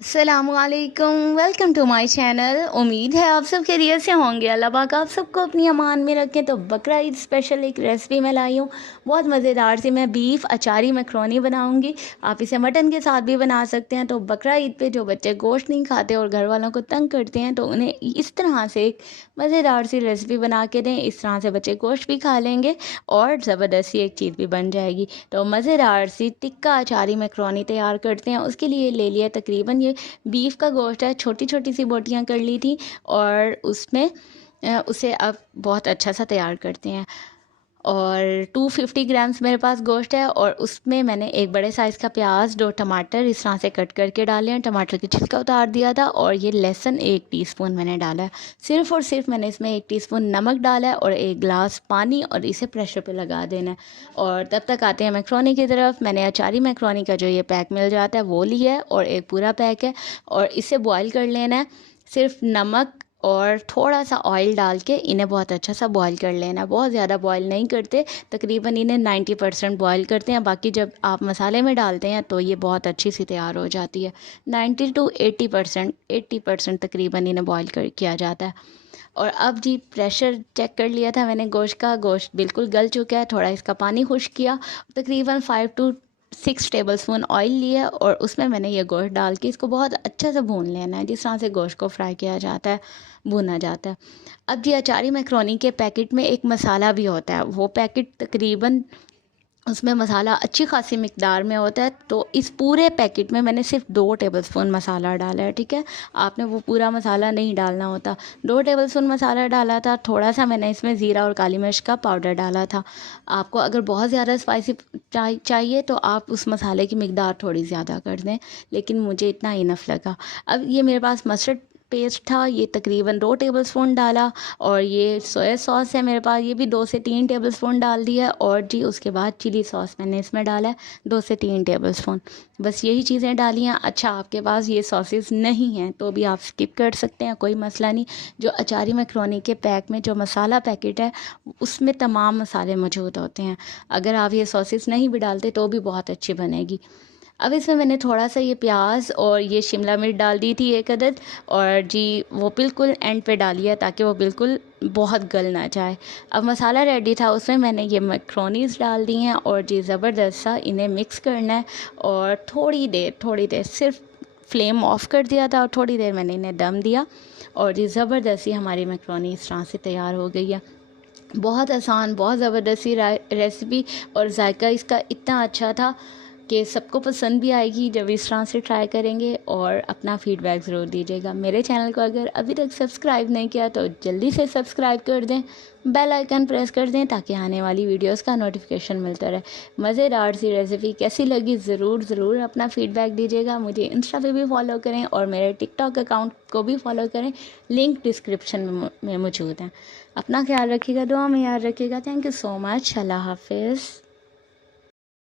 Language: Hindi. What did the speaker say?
अस्सलामुअलैकुम, वेलकम टू माय चैनल। उम्मीद है आप सब खैरियत से होंगे। अल्लाह पाक आप सबको अपनी अमान में रखें। तो बकरा ईद स्पेशल एक रेसिपी मैं लाई हूँ, बहुत मज़ेदार सी। मैं बीफ अचारी मैक्रोनी बनाऊँगी। आप इसे मटन के साथ भी बना सकते हैं। तो बकरा ईद पे जो बच्चे गोश्त नहीं खाते और घर वालों को तंग करते हैं, तो उन्हें इस तरह से एक मज़ेदार सी रेसिपी बना के दें। इस तरह से बच्चे गोश्त भी खा लेंगे और ज़बरदस्ती एक चीज़ भी बन जाएगी। तो मज़ेदार सी टिक्का अचारी मैक्रोनी तैयार करते हैं। उसके लिए ले लिया तकरीबन ये बीफ का गोश्त है, छोटी छोटी सी बोटियां कर ली थी और उसमें उसे अब बहुत अच्छा सा तैयार करते हैं। और 250 ग्राम्स मेरे पास गोश्त है और उसमें मैंने एक बड़े साइज़ का प्याज, 2 टमाटर इस तरह से कट करके डाले हैं। टमाटर की छिलका उतार दिया था और ये लहसुन 1 टीस्पून मैंने डाला है। सिर्फ़ और सिर्फ मैंने इसमें 1 टीस्पून नमक डाला है और 1 गिलास पानी, और इसे प्रेशर पे लगा देना है। और तब तक आते हैं मैक्रोनी की तरफ। मैंने अचारी मैक्रोनी का जो ये पैक मिल जाता है वो लिया है और एक पूरा पैक है, और इसे बॉयल कर लेना है। सिर्फ नमक और थोड़ा सा ऑयल डाल के इन्हें बहुत अच्छा सा बॉईल कर लेना। बहुत ज़्यादा बॉईल नहीं करते, तकरीबन इन्हें 90% बॉईल करते हैं। बाकी जब आप मसाले में डालते हैं तो ये बहुत अच्छी सी तैयार हो जाती है। 90 to 80% तकरीबन इन्हें बॉईल कर किया जाता है। और अब जी प्रेशर चेक कर लिया था मैंने गोश्त का। गोश्त बिल्कुल गल चुका है। थोड़ा इसका पानी खुश्क किया, तकरीबन 5 to 6 टेबलस्पून ऑयल लिया और उसमें मैंने ये गोश्त डाल के इसको बहुत अच्छे से भून लेना है, जिस तरह से गोश्त को फ्राई किया जाता है, भुना जाता है। अब जी अचारी मैक्रोनी के पैकेट में एक मसाला भी होता है। वो पैकेट तकरीबन उसमें मसाला अच्छी खासी मिकदार में होता है। तो इस पूरे पैकेट में मैंने सिर्फ 2 टेबलस्पून मसाला डाला है, ठीक है। आपने वो पूरा मसाला नहीं डालना होता। 2 टेबलस्पून मसाला डाला था। थोड़ा सा मैंने इसमें ज़ीरा और काली मिर्च का पाउडर डाला था। आपको अगर बहुत ज़्यादा स्पाइसी चाहिए तो आप उस मसाले की मिकदार थोड़ी ज़्यादा कर दें, लेकिन मुझे इतना इनफ लगा। अब ये मेरे पास मस्टर्ड पेस्ट था, ये तकरीबन 2 टेबलस्पून डाला। और ये सोया सॉस है मेरे पास, ये भी 2 से 3 टेबलस्पून डाल दिया। और जी उसके बाद चिली सॉस मैंने इसमें डाला है 2 से 3 टेबलस्पून। बस यही चीज़ें डाली हैं। अच्छा, आपके पास ये सॉसेस नहीं हैं तो भी आप स्किप कर सकते हैं, कोई मसला नहीं। जो अचारी मैक्रोनी के पैक में जो मसाला पैकेट है उसमें तमाम मसाले मौजूद होते हैं। अगर आप ये सॉसेस नहीं भी डालते तो भी बहुत अच्छी बनेगी। अब इसमें मैंने थोड़ा सा ये प्याज और ये शिमला मिर्च डाल दी थी, एक अदद। और जी वो बिल्कुल एंड पे डाली है ताकि वो बिल्कुल बहुत गल ना जाए। अब मसाला रेडी था, उसमें मैंने ये मैक्रोनीस डाल दी हैं और जी ज़बरदस्त सा इन्हें मिक्स करना है। और थोड़ी देर सिर्फ फ्लेम ऑफ कर दिया था और थोड़ी देर मैंने इन्हें दम दिया। और जी ज़बरदस्ती हमारी मैक्रोनी इस तरह से तैयार हो गई है। बहुत आसान, बहुत ज़बरदस्ती रेसिपी, और जायका इसका इतना अच्छा था कि सबको पसंद भी आएगी जब इस तरह से ट्राई करेंगे। और अपना फीडबैक ज़रूर दीजिएगा। मेरे चैनल को अगर अभी तक सब्सक्राइब नहीं किया तो जल्दी से सब्सक्राइब कर दें, बेल आइकन प्रेस कर दें ताकि आने वाली वीडियोस का नोटिफिकेशन मिलता रहे। मज़ेदार सी रेसिपी कैसी लगी ज़रूर अपना फीडबैक दीजिएगा। मुझे इंस्टा पे भी फॉलो करें और मेरे टिकटॉक अकाउंट को भी फॉलो करें, लिंक डिस्क्रिप्शन में मौजूद है। अपना ख्याल रखिएगा, दुआ में याद रखिएगा। Thank you so much. अल्लाह हाफिज़।